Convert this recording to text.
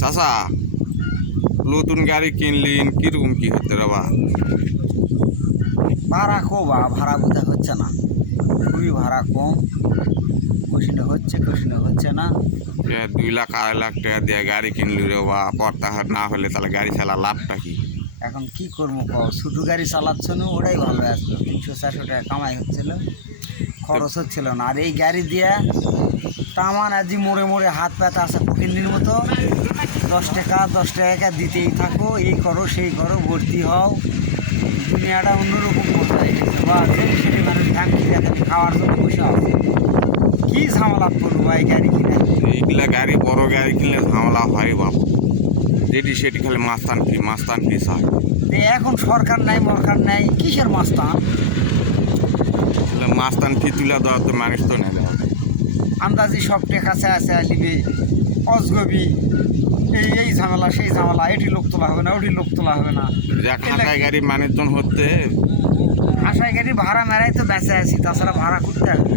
চাচা, নতুন গাড়ি কিনলেন, কিরকম কি হতে রে বা? ভাড়া কবা ভাড়া বোঝা হচ্ছে না, খুবই ভাড়া কম। কোশিনে হচ্ছে না। 2 লাখ 2.5 লাখ টাকা দিয়ে গাড়ি কিনলি রে বা, প্রত্যাহার না হলে তাহলে গাড়ি চালা লাভটা কি? এখন কি করবো কও, ছোটো গাড়ি চালাচ্ছ না, ওটাই ভালো আসলো। 300-400 টাকা কামাই হচ্ছিল, খরচ হচ্ছিল না। আর এই গাড়ি দিয়ে টামান আজি মোড়ে মোড়ে হাত ব্যথা আছে ফকিন্দির মতো। 10 টাকা দিতেই থাকো, এই করো সেই করো, ভর্তি হও। দুনিয়াটা অন্যরকম মজা হয়ে গেছে বা সেটি মানুষ ধ্যান খেয়ে খাওয়ার জন্য বসে আছে। কী ঝামেলা করবো ভাই গাড়ি কিনে। এইগুলা গাড়ি, বড় গাড়ি কিনলে ঝামেলা হয় বাবু। যেটি সেটি খালি মাস্তান ফি চায়। এখন সরকার নাই মরকার নাই, কিসের মাস্তান? মাস্তান ফি তুলে দেওয়া তো মানুষ তো নেই। আন্দাজি সব টেকা আছে নিবে, অজগবি এই ঝামেলা সেই ঝামেলা, এটি লোক তোলা হবে না, ওটি লোক তোলা হবে না। যা খাটাই গাড়ি মানুষজন হতে আশায় গাড়ি ভাড়া মেরাই তো বেঁচে আছি, তাছাড়া ভাড়া করতে হবে।